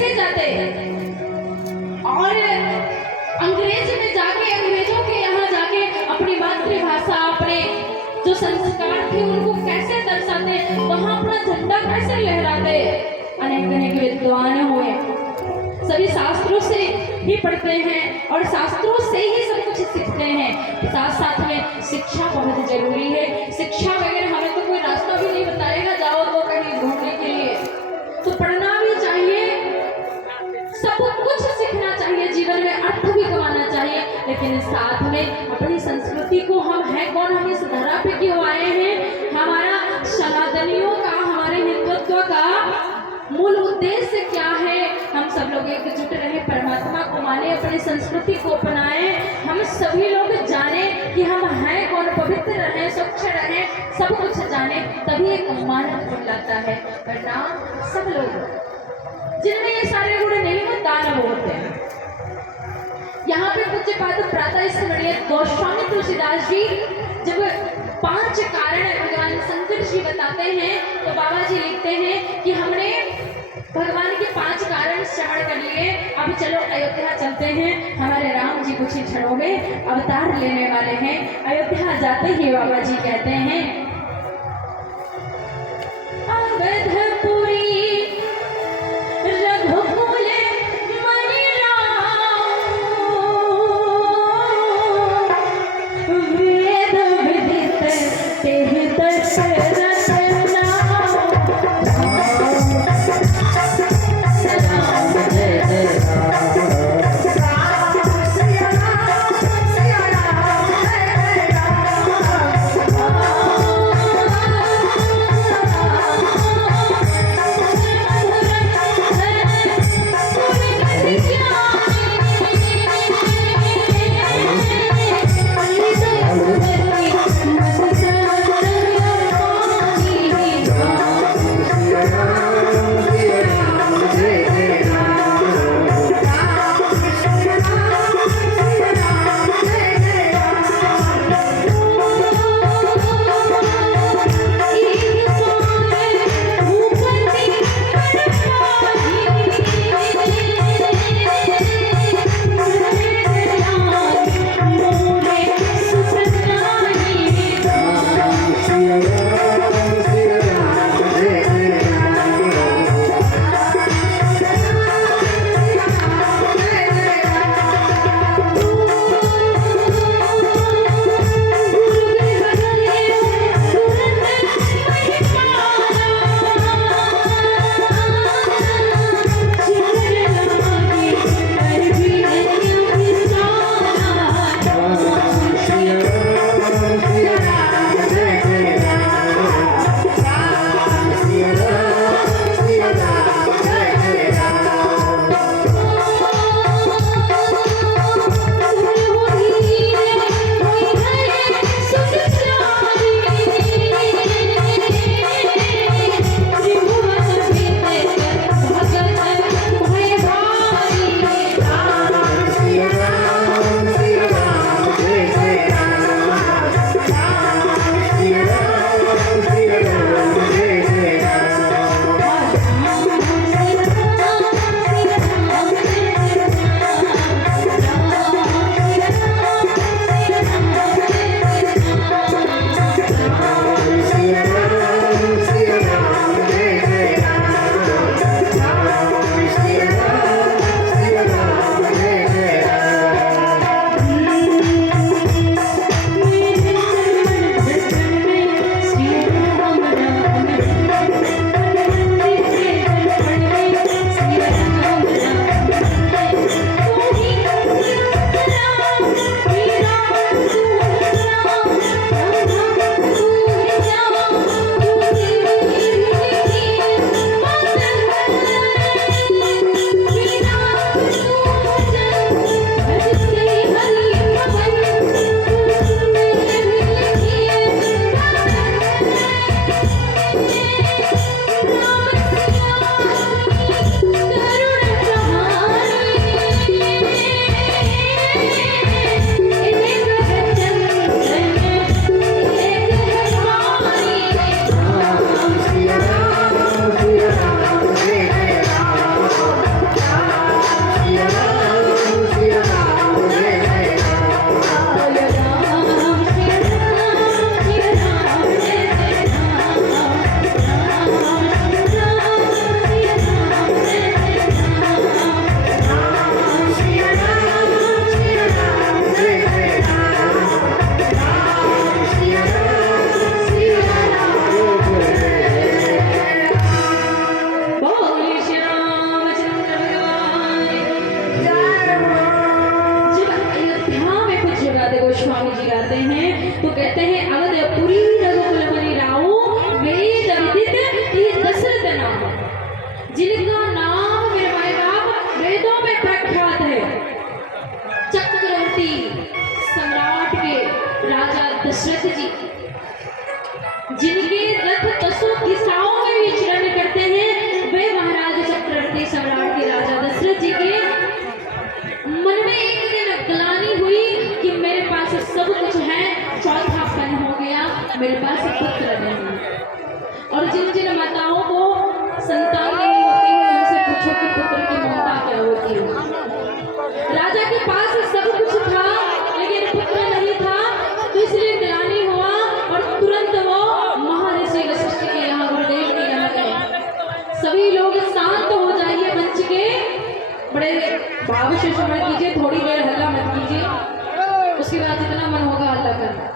कैसे जाते और अंग्रेज में जाके, अंग्रेजों के यहाँ जाके अपनी मातृभाषा, अपने जो संस्कार थे उनको कैसे दर्शाते, वहां अपना झंडा कैसे लहराते। अनेक अनेक विद्वान हुए, सभी शास्त्रों से ही पढ़ते हैं और शास्त्रों से ही सब कुछ सीखते हैं। साथ साथ में शिक्षा बहुत जरूरी है। शिक्षा वगैरह हमें तो कोई रास्ता भी नहीं बताएगा, जाओ तो कहीं ढूंढने के लिए, तो पढ़ना भी चाहिए, सब कुछ सीखना चाहिए, जीवन में अर्थ भी कमाना चाहिए, लेकिन साथ में अपनी संस्कृति को, हम हैं कौन, हम इस धरा पे क्यों आए हैं, हमारा सनातनियों का, हमारे हिंदुत्व का मूल उद्देश्य क्या है। हम सब लोग एकजुट रहे, परमात्मा को माने, अपनी संस्कृति को अपनाएं, हम सभी लोग जाने कि हम हैं कौन, पवित्र रहें, स्वच्छ रहें, सब कुछ जाने, तभी एक मान लाता है। वरना सब लोग जिनमें ये सारे गुण नहीं वो दानव होते हैं। यहाँ पे पूज्य पाद प्रातः स्मरणीय गोस्वामी तुलसीदास जी जब 5 कारण भगवान शंकर जी बताते हैं तो बाबा जी लिखते हैं कि हमने भगवान के 5 कारण श्रवण कर लिए, अब चलो अयोध्या चलते हैं। हमारे राम जी कुछ ही क्षणों में अवतार लेने वाले हैं। अयोध्या जाते ही बाबा जी कहते हैं, अवधपुरी रघुकुल मणि राम, वेद विदित तेहि दशरथ कि पुत्र की ममता क्या होती है। राजा के पास सब कुछ था लेकिन पुत्र नहीं था, तो इसलिए ग्लानि हुआ और तुरंत वो महर्षि वशिष्ठ के यहाँ, गुरुदेव के यहाँ गए। सभी लोग शांत हो जाइए, मंच के बड़े भाव से श्रवण कीजिए, थोड़ी देर हल्ला मत कीजिए, उसके बाद जितना मन होगा हल्ला करना।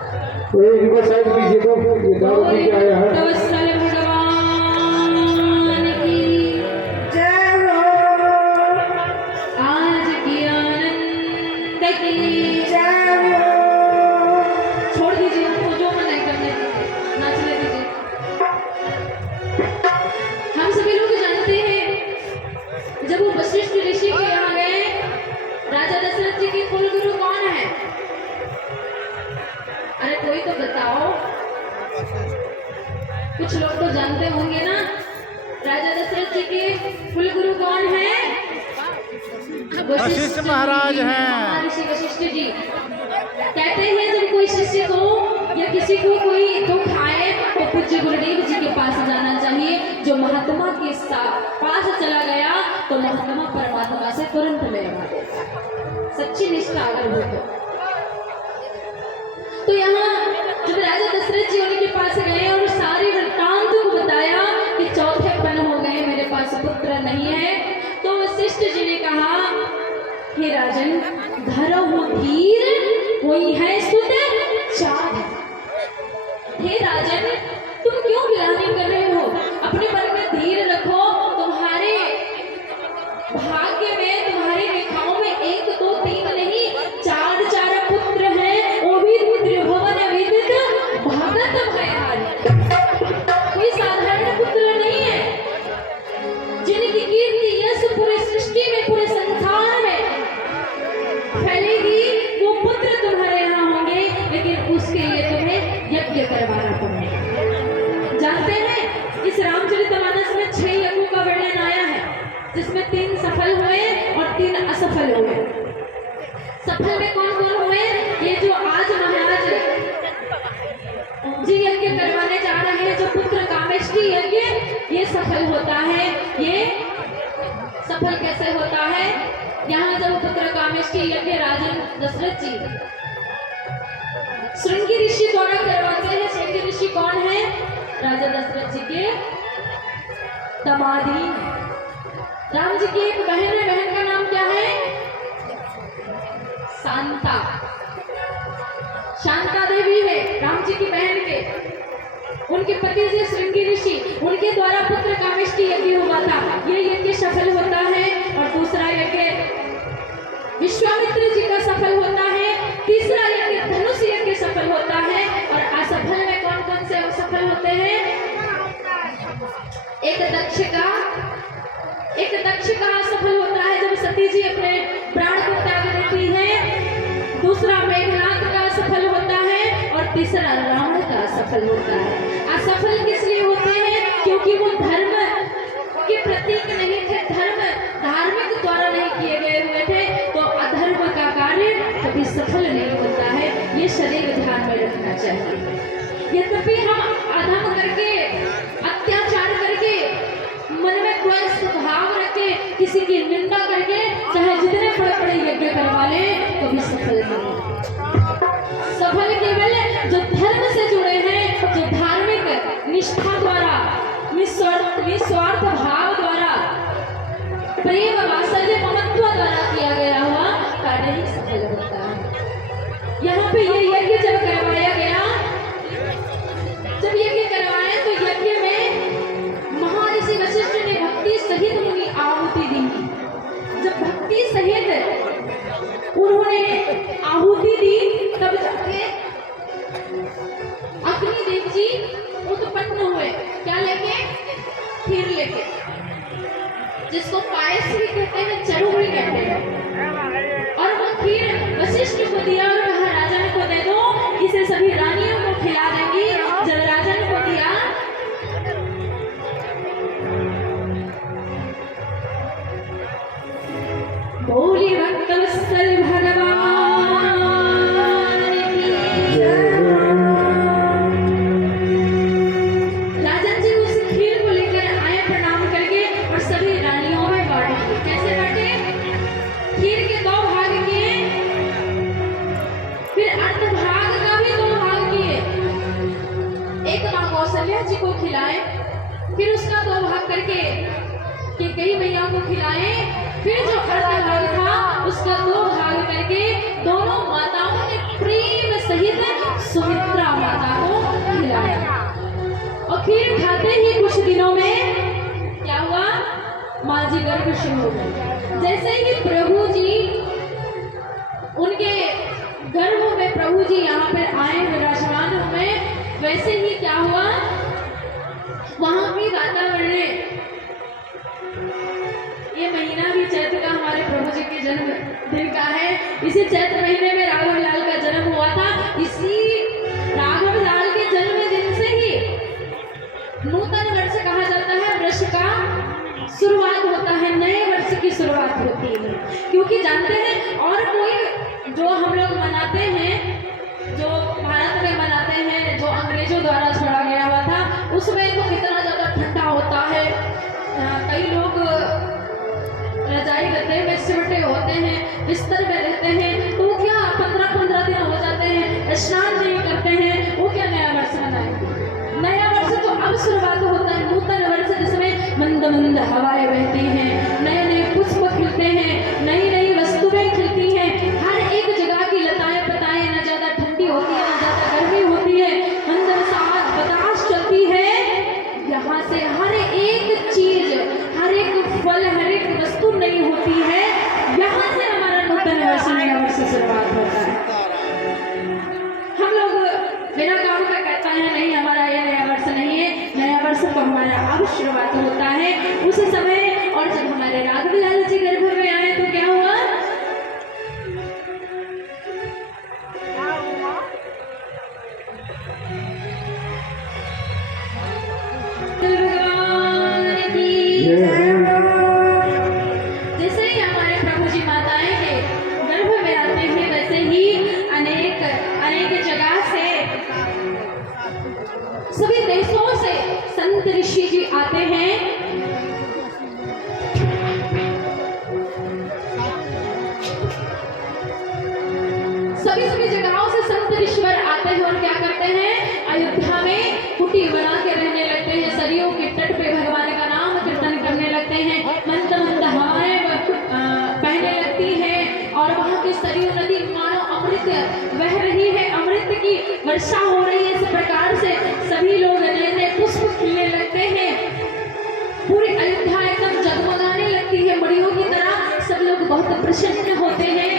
तवस्सल भगवान की जय हो, आज की आनंद की जय हो। छोड़ दीजिए उनको, जो मन है करने दीजिए, नाचने दीजिए। हम सभी लोग जानते हैं जब वो वशिष्ठ ऋषि के यहाँ गए, राजा दशरथ जी के कुल गुरु कौन है? अरे कोई तो बताओ, कुछ लोग तो जानते होंगे ना। राजा दशरथ जी के कुल गुरु कौन है? वशिष्ठ महाराज हैं। ऋषि वशिष्ठ जी कहते हैं जब कोई शिष्य को या किसी को कोई दुख आए तो पूज्य गुरुदेव जी के पास जाना चाहिए। जो महात्मा के पास चला गया तो महात्मा परमात्मा से तुरंत मिलवा देगा, सच्ची निष्ठा अगर हो तो। यहाँ जब राजा दशरथ जी उनके पास गए और सारी वृत्तांत को बताया कि चौथे पन हो गए, मेरे पास पुत्र नहीं है, तो वशिष्ठ जी ने कहा, हे राजन, धरो धीर, कोई है सुत चार। हे राजन, तुम क्यों ग्लानि कर रहे हो? अपने मन में धीर रखो। तुम्हारे भाग्य में, तुम्हारी रेखाओं में 1 2 3 नहीं, 4 4 पुत्र हैं, वो भी त्रिभुवन विदित भगत भयहारी। कोई साधारण पुत्र नहीं है, जिनकी कीर्ति यश पूरे सृष्टि में, पूरे संसार में फैलेगी। वो पुत्र तुम्हारे यहाँ होंगे, लेकिन उसके लिए तुम्हें यज्ञ करवाना पड़ेगा। जानते हैं इस रामचरितमानस में 6 यज्ञों का वर्णन आया है, जिसमें 3 सफल हुए और 3 असफल हुए। सफल में कौन कौन हुए? ये जो आज महाराज जी यज्ञ करवाने जा रहे हैं, जो पुत्र कामेष्टि यज्ञ, ये सफल होता है। ये सफल कैसे होता है? यहाँ जब पुत्र कामेष्टि यज्ञ राजन दशरथ जी श्रृंगी ऋषि द्वारा करवाते हैं। श्रृंगी ऋषि कौन है? राजा दशरथ जी के दमादी। राम जी की एक बहन है, बहन का नाम क्या है? शांता। शांता देवी है राम जी की बहन के। उनके पति से श्रृंगी ऋषि, उनके द्वारा पुत्र कामेष्टि यज्ञ हुआ था। ये यज्ञ सफल होता है। और दूसरा यज्ञ विश्वामित्र जी का सफल होता है। तीसरा यज्ञ धनुष यज्ञ सफल होता है। और असफल में कौन कौन से असफल होते हैं? एक दक्ष का असफल होता है, जब सती जी अपने प्राण को त्याग देती है। दूसरा मेघनाद का असफल होता है। और तीसरा रावण का असफल होता है। असफल किस लिए होते हैं? क्योंकि वो धर्म के प्रतीक नहीं थे, धार्मिक द्वारा नहीं किए गए हुए थे, तो अधर्म का कार्य कभी सफल नहीं होता है। ये शरीर ध्यान में रखना चाहिए। यद्यपि हम अधर्म करके, अत्याचार करके, मन में कोई स्वभाव रखे, किसी की निंदा करके, चाहे जितने बड़े यज्ञ करवा ले, कभी सफल नहीं। सफल केवल जो धर्म से जुड़े हैं, जो धार्मिक निष्ठा द्वारा, निस्वार्थ भाव द्वारा, प्रेम वात्सल्य ममत्व द्वारा किया गया हुआ कार्य ही सफल होता है। यहाँ पे ये यज्ञ जब करवाया गया, जब यज्ञ करवाए तो यज्ञ में महर्षि वशिष्ठ ने भक्ति सहित मुनि आहुति दी। जब भक्ति सहित उन्होंने आहुति दी, तब जाके अग्निदेव जी उत्पन्न हुए। क्या लेके? खीर लेके, जिसको पायस भी कहते हैं, चरू भी कहते हैं। और वो खीर वशिष्ठ को दिया और कहा, राजन को दे दो, इसे सभी रानियों को खिला देंगी। जब राजन को दिया, बोली भक्तवत्सल भगवान की जय। राजन जी उस खीर को लेकर आए प्रणाम करके, और सभी रानियों में बांट भाग करके कि कई मैया को खिलाएं, फिर जो अर्ध भाग था उसका 2 भाग करके दोनों माताओं ने प्रेम सहित सुमित्रा माता को खिलाया। और खीर खाते ही कुछ दिनों में क्या हुआ, माँ जी गर्भ शुरू हो गई। जैसे ही प्रभु जी उनके गर्भ में प्रभु जी यहाँ पर आए विराजमान हुए, वैसे ही क्या हुआ, वहां भी वातावरण, ये महीना भी चैत्र का हमारे प्रभु जी के जन्म दिन का है। इसी चैत्र महीने में राघव लाल का जन्म हुआ था। इसी राघव लाल के जन्म दिन से ही नूतन वर्ष कहा जाता है, वर्ष का शुरुआत होता है, नए वर्ष की शुरुआत होती है। क्योंकि जानते हैं और कोई जो हम लोग मनाते हैं, जो भारत में मनाते हैं, जो अंग्रेजों द्वारा छोड़ा गया हुआ था, उसमें तो कितना ज़्यादा ठंडा होता है। कई लोग रजाई गद्दे में सिमटे होते हैं, बिस्तर में रहते हैं, तो क्या 15-15 दिन हो जाते हैं, स्नान नहीं करते हैं, वो क्या नया वर्ष मनाएंगे। नया वर्ष तो अब शुरुआत होता है, नूतन वर्ष जिसमें मंद मंद हवाएं बहती हैं, नए नए पुष्प खिलते हैं, नई नई वस्तुएं खिलती हैं, हर एक जगह की लताएं पताएं न ज्यादा ठंडी होती है न ज्यादा गर्मी होती है, अंदर साथ बताश चलती है। यहाँ से हर एक चीज, हर एक फल, हर एक वस्तु नई होती है। यहाँ से हमारा नूतन वर्ष, नया वर्ष शुरुआत होता है। हम लोग बिना काम का कहता है नहीं, हमारा ये नया वर्ष नहीं है, नया वर्ष तो हमारा अब शुरुआत होता है उस समय। और जब हमारे राघव लाल जी गर्भ में आए तो क्या हुआ, भगवान की जैसे ही हमारे प्रभु जी माताएं के गर्भ में आते हैं, वैसे ही अनेक अनेक जगह से, सभी देशों से संत ऋषि जी आते हैं। सभी जगहों से संत ऋषिवर आते हैं और क्या करते हैं, अयोध्या में कुटी बना के रहने लगते हैं, सरयू के तट पे भगवान का नाम कीर्तन करने लगते हैं, मंद मंद हवाएं बहने लगती हैं और वहाँ की सरयू नदी मानो अमृत बह रही है, अमृत की वर्षा हो रही है। इस प्रकार से सभी लोग नए नए पुष्प खिलने लगते हैं, पूरी अयोध्या एकदम जगमगाने लगती है मड़ियों की तरह, सब लोग बहुत प्रसन्न होते हैं।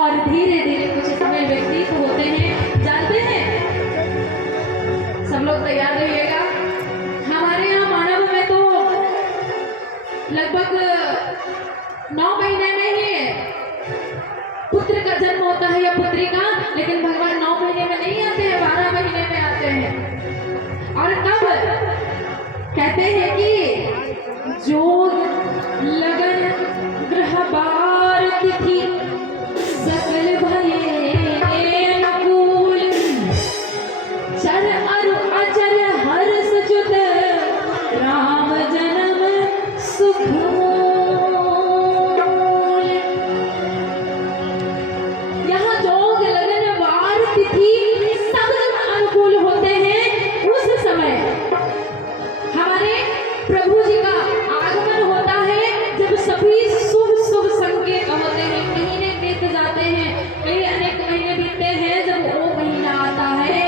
और धीरे धीरे कुछ समय व्यतीत होते हैं, जानते हैं, सब लोग तैयार रहिएगा। हमारे यहाँ मानव में तो लगभग 9 महीने में ही पुत्र का जन्म होता है या पुत्री का, लेकिन भगवान 9 महीने में नहीं आते हैं, 12 महीने में आते हैं। और कब कहते हैं कि जोग लगन ग्रह बार तिथि सकल भये अनुकूल, चर अरु अचर हर्ष जुत राम जन्म सुख मूल। यहाँ जोग लगन वार तिथि सब अनुकूल होते हैं। उस समय हमारे प्रभु जी का आगमन होता है, जब सभी शुभ शुभ संकेत होते हैं, महीने बीत जाते हैं, कई अनेक महीने बीतते हैं, जब वो महीना आता है।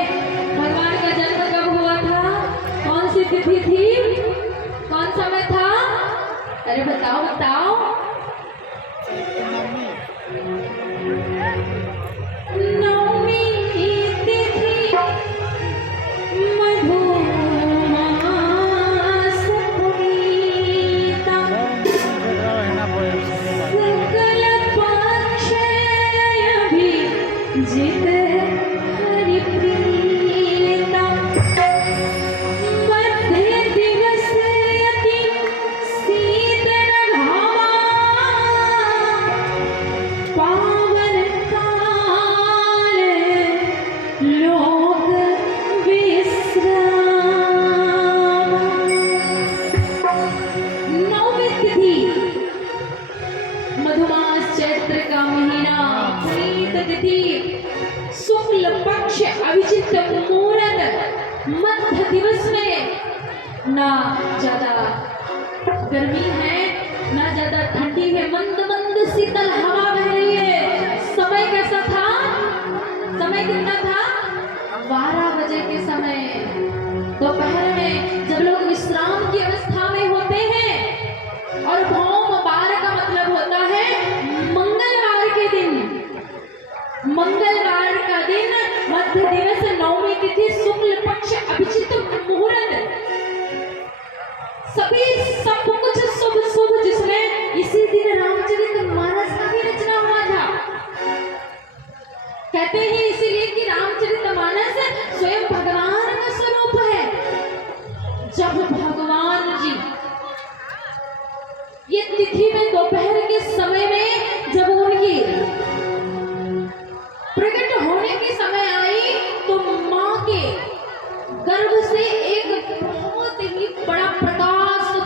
भगवान का जन्म कब हुआ था, कौन सी तिथि थी, कौन समय था, अरे बताओ बताओ, नवमी तिथि मधु मास पूर्णिमा। ज्यादा गर्मी है ना ज्यादा ठंडी है, मंद मंद शीतल हवा बह रही है। समय कैसा था? समय कितना था? 12 बजे के समय, दोपहर में जब लोग विश्राम की अवस्था में होते हैं। और भौम बार का मतलब होता है मंगलवार के दिन। मंगलवार का दिन, मध्य दिवस, नवमी तिथि, शुक्ल पक्ष, अभिजित मुहूर्त, सभी सब कुछ शुभ शुभ, जिसमें इसी दिन रामचरितमानस का भी रचना हुआ था। कहते हैं इसीलिए कि रामचरितमानस स्वयं भगवान का स्वरूप है। जब भगवान जी ये तिथि में दोपहर के समय में जब उनकी प्रकट होने की समय आई, तो मां के गर्भ से एक बहुत ही बड़ा प्रकाश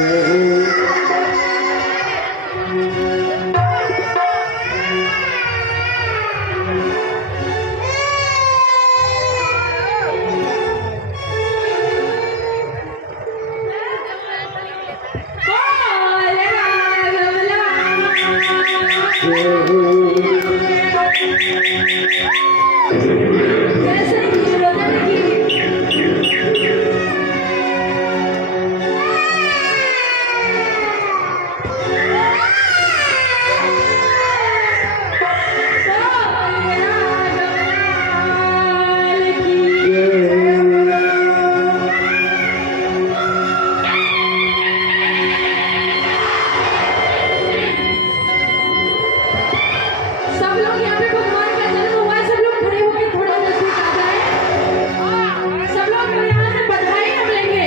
सब लोग यहाँ पे भगवान का जन्म हुआ है, सब लोग खड़े होकर थोड़ा नजदीक आ जाए। सब लोग यहाँ से बधाई हम लेंगे,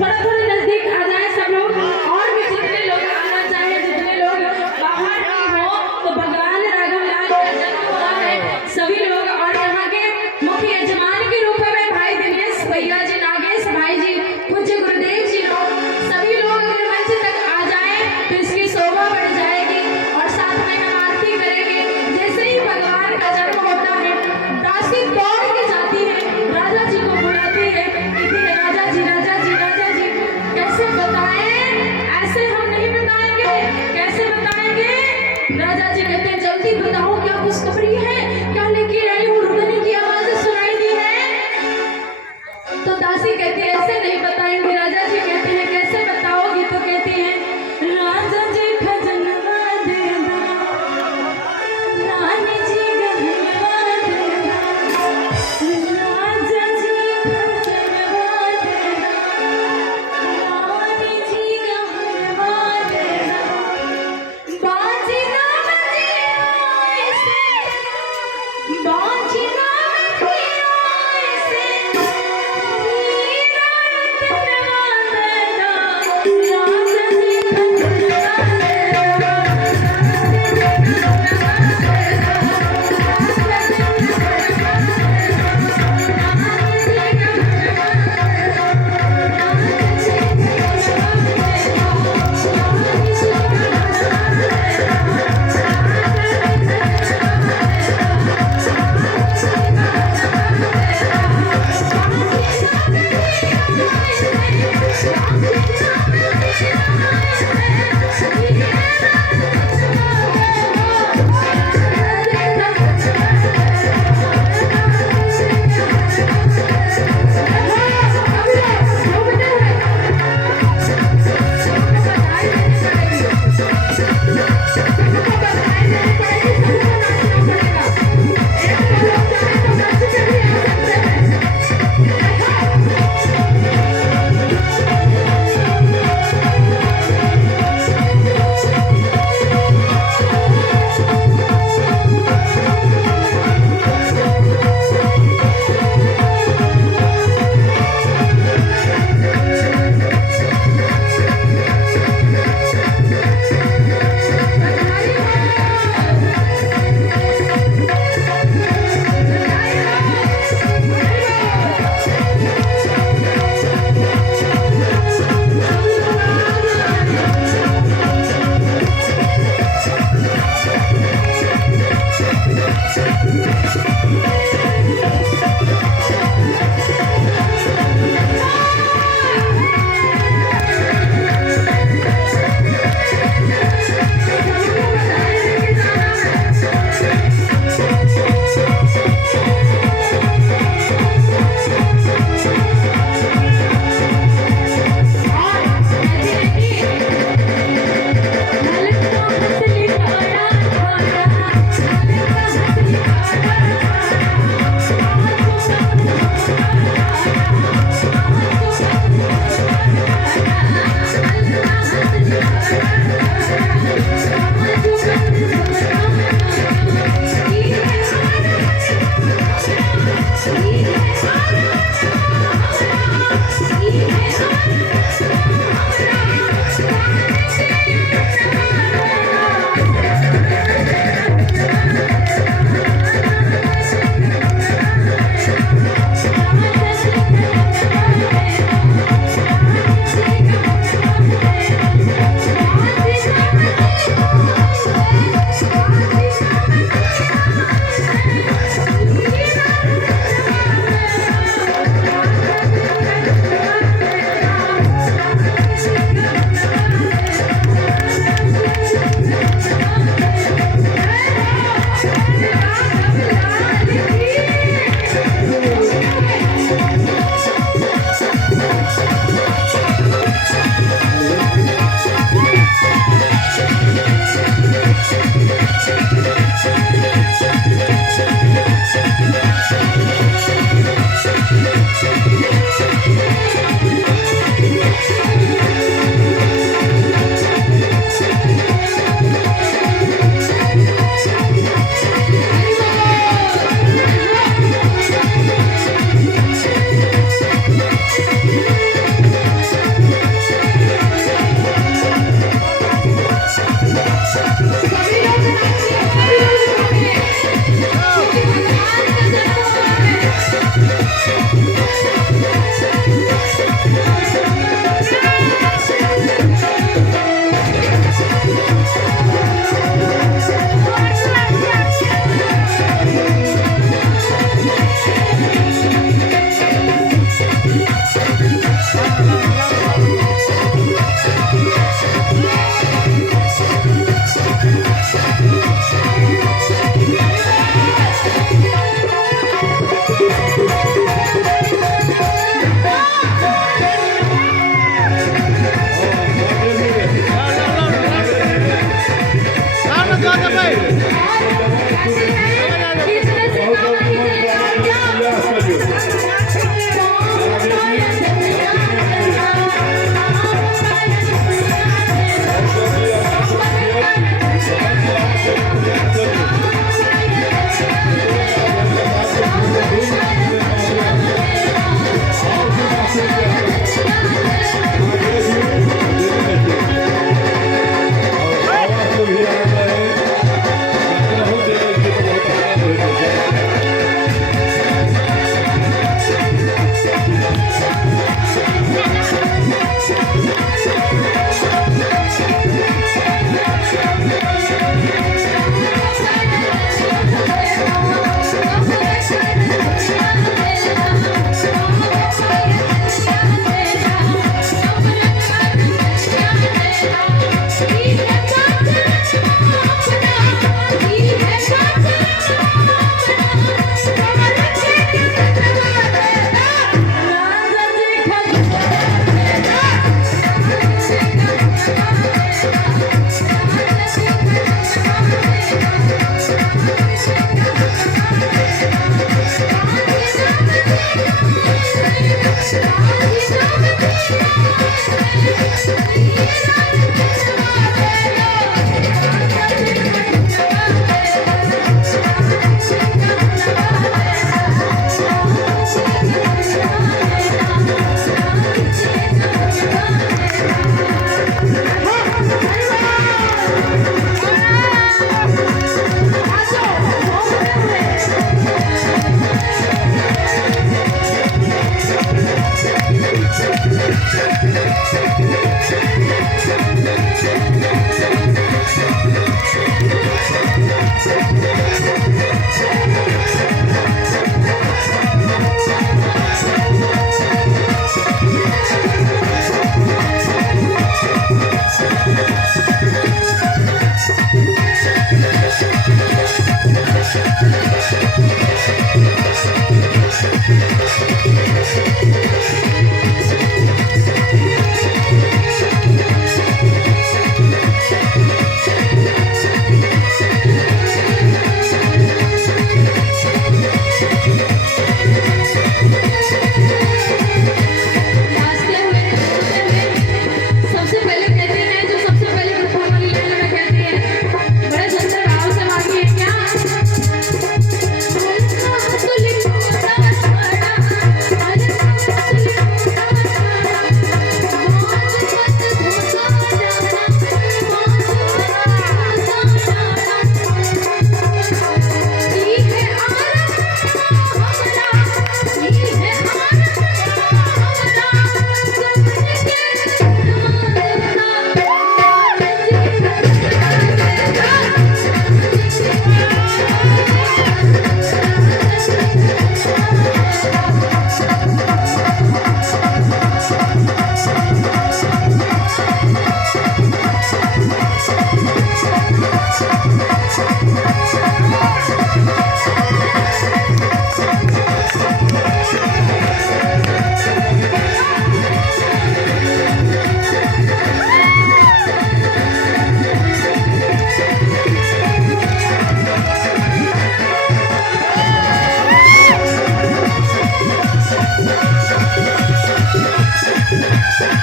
थोड़ा थोड़ा नजदीक आ जाए सब लोग। और भी जितने लोग आना चाहे, जितने लोग बाहर नहीं हो, तो भगवान राघवलाल का जन्म हुआ है सभी लोग। और यहाँ के मुख्य यजमान के रूप में भाई दिनेश भैया जी, नागेश भाई जी, पूज्य गुरुदेव जी लोग, सभी लोग अगर मंच तक आ जाए तो इसकी शोभा बढ़ जाएगी। और साथ में हम आरती करेंगे। जैसे ही भगवान का जन्म होता है, दासी दौड़ के जाती है, राजा जी को बुलाती है, कहती है राजा जी, राजा जी, राजा जी। कैसे बताएं? ऐसे हम नहीं बताएंगे, कैसे बताएंगे? राजा जी कहते हैं जल्दी बताओ, क्या खुशखबरी है, क्या लेके आई हूँ? रुदनी की आवाज सुनाई दी है। तो दासी कहती है ऐसे नहीं बताएंगे। राजा जी कहते हैं कैसे बताओगी? तो कहती है राजा जी खजनवा दे दो, रानी जी गहनवा दे दो, राजा जी खजनवा दे दो, रानी जी गहनवा दे दो। बाजी ना बजे ऐसे, बाजी ना बजे ऐसे, हीरा रतनवा दे दो, राजा जी खजनवा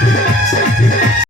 हैं